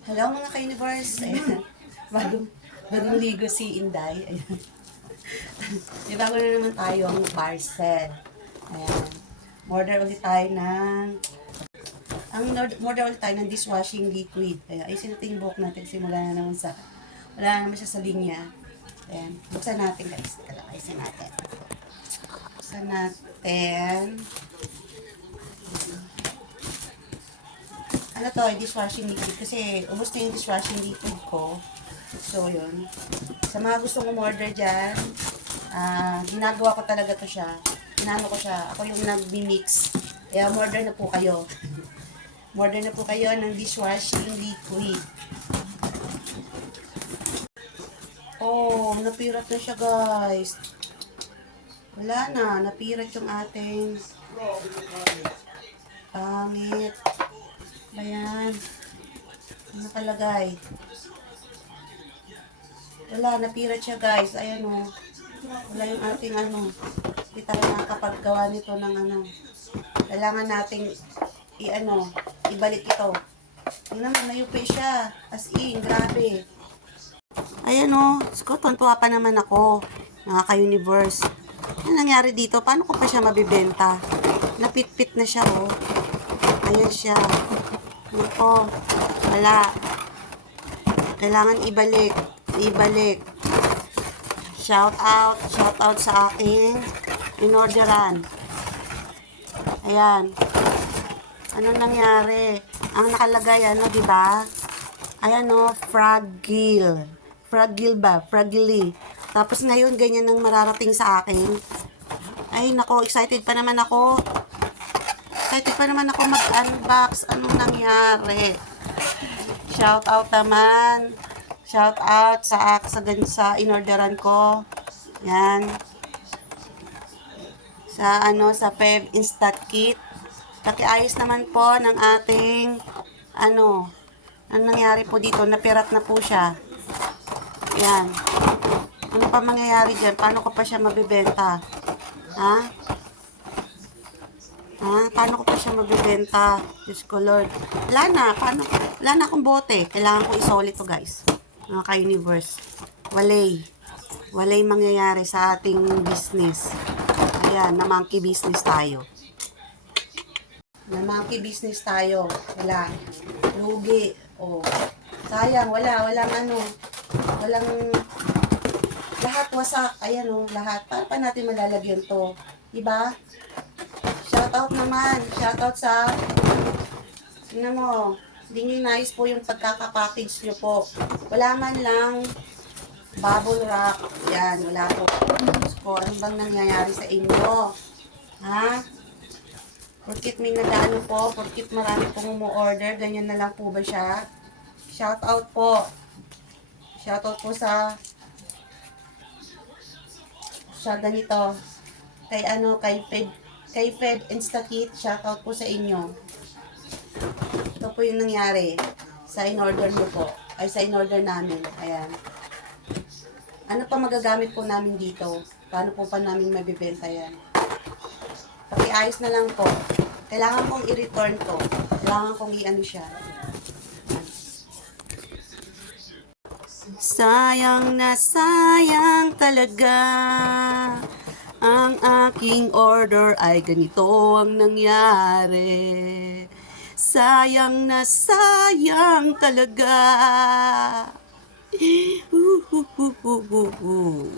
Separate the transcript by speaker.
Speaker 1: Hello mga ka-universe. Ayan. Bagong, bagong ligo si Inday. Ayan. Di bago na naman tayo ang parcel. Ayan. Order ulit tayo ng ang order ulit tayo ng dishwashing liquid. Ayan. Ayusin natin yung buhok natin. Simula na naman sa wala na naman siya sa linya. Ayan. Buksan natin guys. Ayusin natin. Buksan natin. Ano to, dishwashing liquid. Kasi ubos na yung dishwashing liquid ko. So, yun. Sa mga gustong umorder dyan, ah, ginagawa ko talaga to siya. Inano ko siya. Ako yung nag-mix. Kaya umorder na po kayo. Umorder na po kayo ng dishwashing liquid. Oh, napirat na siya guys. Wala na, napirat yung ating pangit. Ayan. Ano nakalagay? Wala, napirat siya guys. Ayan o. Wala yung ating ano. Hindi tayo nakakapaggawa nito ng ano. Kailangan nating i-ano, ibalik ito. Yung naman, nayupi siya. As in, grabe. Ayan o. Sko, tuntua pa naman ako. Nakaka-universe. Ano nangyari dito? Paano ko pa siya mabibenta? Napitpit na siya oh. Ayan siya. Nako. Wala. Kailangan ibalik. Ibalik. Shout out. Shout out sa aking inorderan. Ayan. Anong nangyari? Ang nakalagay, ano, di ba? Ayan, no, fragile. Fragile ba? Fragile. Tapos ngayon, ganyan ang mararating sa akin. Ay, nako, excited pa naman ako. Excited pa naman ako mag-unbox. Anong nangyari? Shout out naman. Shout out sa sa, gan- sa inorderan ko. Yan. Sa ano, sa Feb Instant Kit. Pakiayos naman po ng ating ano, ano nangyari po dito? Napirat na po siya. Yan. Ano pa mangyayari dyan? Paano ko pa siya mabibenta? Ha? Ha? Paano ko pa siya mabibenta? Diyos ko, Lord. Wala na. Paano? Wala na akong bote. Kailangan ko isolid to, guys. Mga ka-universe. Walay. Walay mangyayari sa ating business. Ayan, na monkey business tayo. Na monkey business tayo. Wala. Lugi. O. Sayang, wala. Walang ano. Walang lahat wasak. Ayan o, lahat. Paano pa natin malalagyan to? Diba? Shoutout naman. Shoutout sa Tingnan mo. Hindi nyo po yung pagkakapackage nyo po. Wala man lang bubble wrap. Yan, wala po. Diyos ko, ano bang nangyayari sa inyo? Ha? Porkit may nagaano po, porkit marami pong umu-order, ganyan na lang po ba siya? Shoutout po. Shoutout po sa sa ganito. Kay ano, kay Fed, kay Fed Instakit, shoutout po sa inyo. Ito po yung nangyari sa in-order mo po. Ay, sa in-order namin. Ayan. Ano pa magagamit po namin dito? Paano po pa namin mabibenta yan? Pakiayos na lang po. Kailangan kong i-return to. Kailangan kong i-ano siya. Sayang na sayang talaga aking order ay ganito ang nangyari Sayang na sayang talaga Uhuhuhuhu.